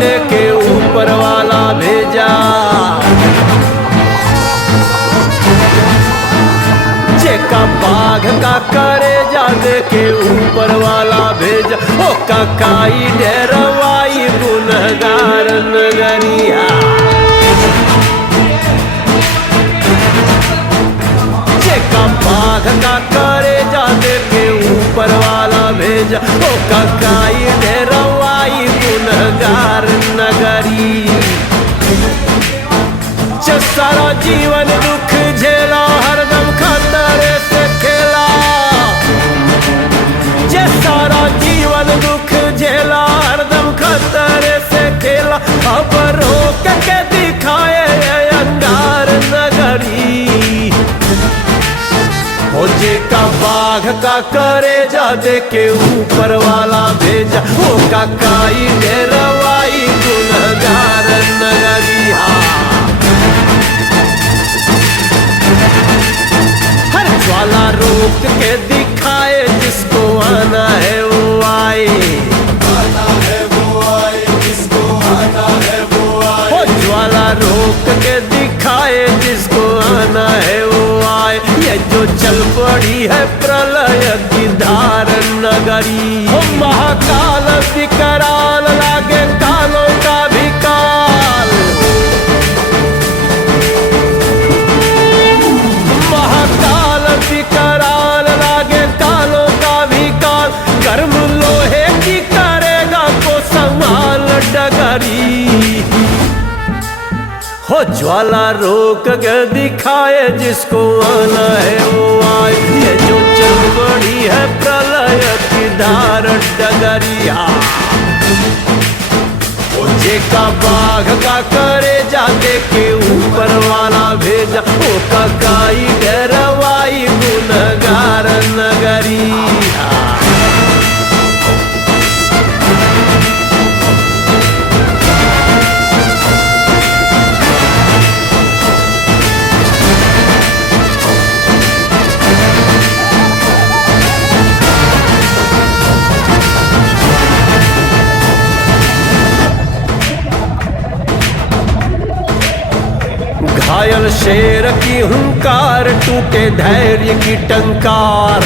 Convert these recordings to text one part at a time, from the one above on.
दे के ऊपर वाला भेजा। जेका बाघ का करे जा दे के ऊपर वाला भेजा। ओ काकाई डेरवाई गुनहगार नगरिया। जेका बाघ का करे जा दे के ऊपर वाला भेजा। ओ काकाई डेरवाई गुनहगार नगरी। सारा जीवन दुख झेला हरदम खतरे से खेला। जे सारा जीवन दुख झेला हरदम खतरे से खेला। अब रोक के दिखाए अंगार नगरी। हो जे का बाघ का करे जा दे के ऊपर वाला भेजा। ओ काकाई डेरवाई गुनहगार नगरिया। हर ज्वाला रोक के दिखाए जिसको आना है वो आए। आना है वो आए, जिसको आना है वो आए। हो ज्वाला रोक के दिखाए जिसको आना है वो आए। ये जो चल पड़ी है प्रलय की धार नगरी। हो महाकाल विकराल लागे कालों का भी काल। महाकाल विकराल लागे कालों का भी काल। कर्म लोहे की करेगा को संभाल डगरी। हो ज्वाला रोक के दिखाए जिसको आना है वो आए। ये जो चल पड़ी है प्रलय की धार डगरिया। जेका बाघ का करे जा दे के ऊपर वाला भेजा। ओ काकाई डेरवाई गुनहगार नगरिया। घायल शेर की हुंकार टूटे धैर्य की टंकार।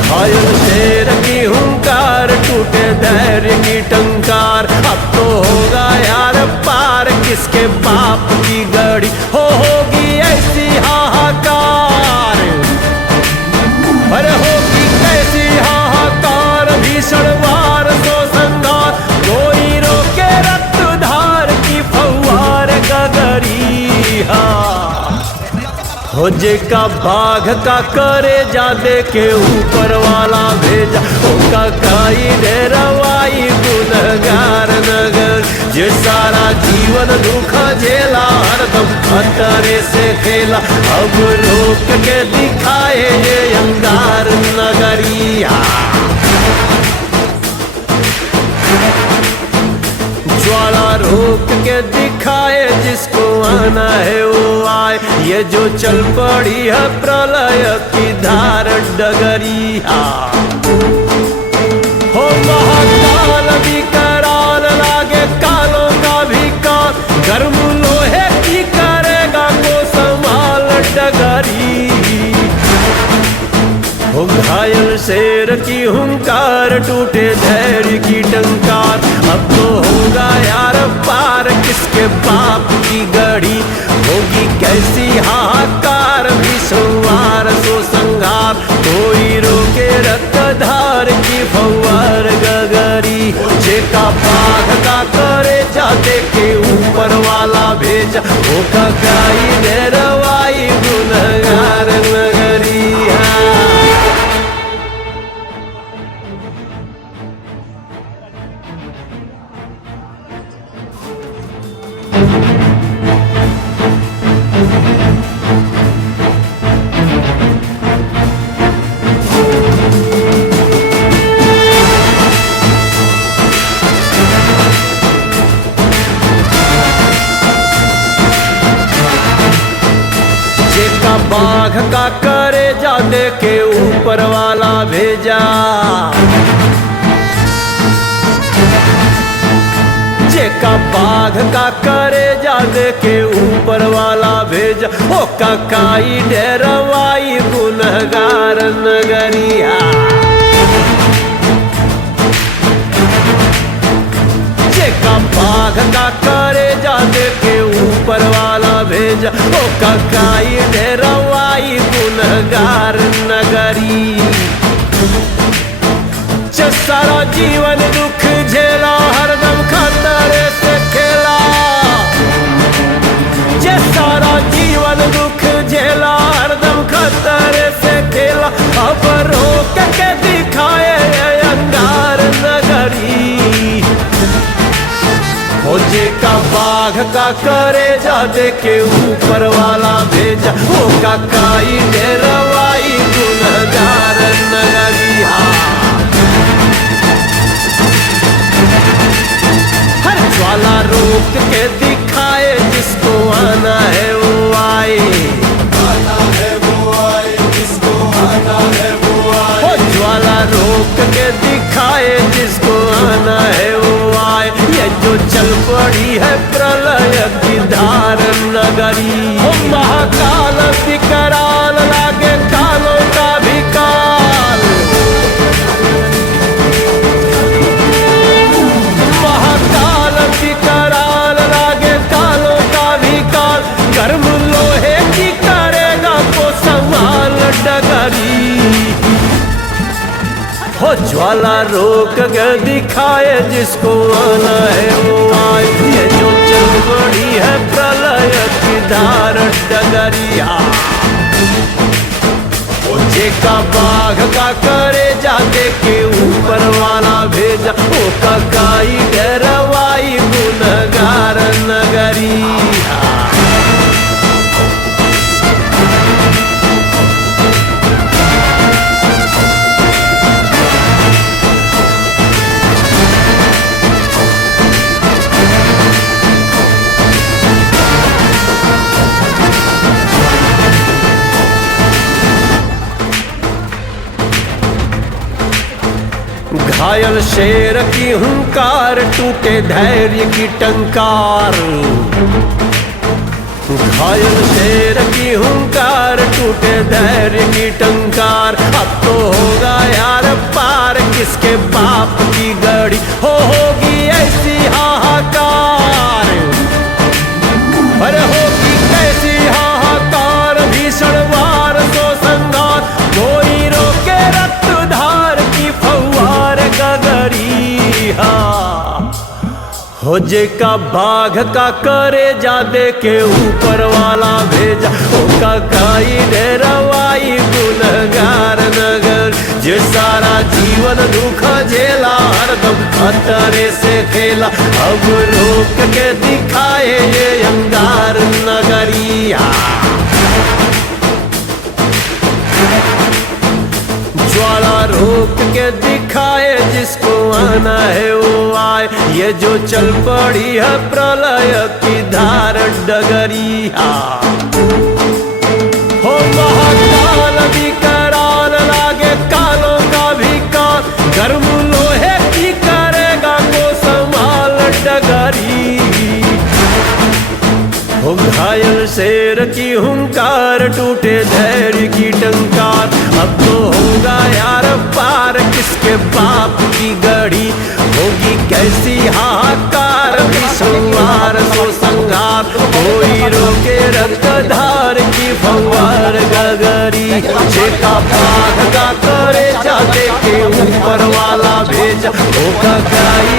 घायल शेर की हुंकार टूटे धैर्य की टंकार। अब तो होगा यार पार किसके बाप की गड़ी। होगी ऐसी हाहाकार। अरे होगी कैसी हाहाकार भीषण वार सो संघार। कोई रोके रक्त धार की फव्वार गगरिया। हो जेका बाघ का करे जा दे के ऊपर वाला भेजा। ओ काकाई डेरवाई गुनहगार नगर। जे सारा जीवन दुख झेला हरदम खतरे से खेला। अब रोक के दिखाए ये अंगार नगरिया। ज्वाला रोक के दिखाए जिसको आना है वो आए। ये जो चल पड़ी है प्रलय की धार डगरिया। हो महाकाल विकराल लागे कालों का भी काल। गर्म लोहे की करेगा को संभाल डगरी। हो घायल शेर की हुंकार टूटे धैर्य की टंकार। अब तो होगा यार पार किसके बाप की गढ़ी। होगी कैसी हाहाकार भीषण सो संघार। कोई रोके रक्त धार की फव्वार गगरी। जेका बाघ का करे जा दे के ऊपर वाला भेजा। ओ काकाई डेरवाई गुनहगार नगरिया। बाघ का करे जा दे के ऊपर वाला भेजा। जेका बाघ का करे जा दे के ऊपर वाला भेजा, ओ काई डेरवाई गुनहगार नगरिया। जेका बाघ का करे जा दे के ऊपर वाला भेजा, ओ काई डेरवाई गुनहगार नगरी। सारा जीवन दुख झेला, हरदम खतरे से खेला। जे सारा जीवन दुख झेला, हरदम खतरे से खेला। अब रोक के दिखाए अंगार नगरी। हो जेका बाघ का करे जा दे के ऊपर वाला भेजा, ओ काई डेरवाई गुनहगार नगरिया। ज्वाला रोक के दिखाए, जिसको आना है वो आए। आता है वो आए, जिसको आता है वो आए। ओ ज्वाला रोक के दिखाए, जिसको आना है वो आए। ये जो चल पड़ी है प्रलय की धार नगरी। ओ महाकाल विकराल लागे कालों का भी काल। विकराल लागे कालों का भी काल। गर्म लोहे की करेगा को संभाल डगरी। हो ज्वाला रोक के दिखाए, जिसको आना है वो आए। ये जो चल पड़ी है प्रलय की धार डगरिया। जेका बाघ का करे जा दे के ऊपर वाला भेजा, ओ काई डेरवाई गुनहगार नगरिया। घायल शेर की हुंकार, टूटे धैर्य की टंकार। घायल शेर की हुंकार, टूटे धैर्य की टंकार। अब तो होगा यार पार, किसके बाप की गड़ी होगी ऐसी हाहाकार। अरे होगी कैसी हाहाकार, भीषण वार सो संघार। कोई रोके रक्तधार की फव्वार गगरी। हो जेका बाघ का करे जा दे के ऊपर वाला भेजा, ओ काई डेरवाई गुनहगार नगर। जे सारा जीवन दुख झेला, हरदम खतरे से खेला। अब रोक के दिखाए ये अंगार नगरिया। ज्वाला रोक के दिखाए, जिसको आना है वो आए। ये जो चल पड़ी है प्रलय की धार डगरिया। हो महाकाल विकराल लागे कालों का भी काल। गर्म लोहे की करेगा को संभाल डगरी। हो घायल शेर की हुंकार, टूटे धैर्य की टंकार। अब तो होगा यार पार, किसके बाप की गढ़ी होगी कैसी हाहाकार। विश्वार सो संघार, कोई रोके रक्तधार की फव्वार गगरी। जेका बाघ का करे जा दे के ऊपर वाला भेजा, होगा काई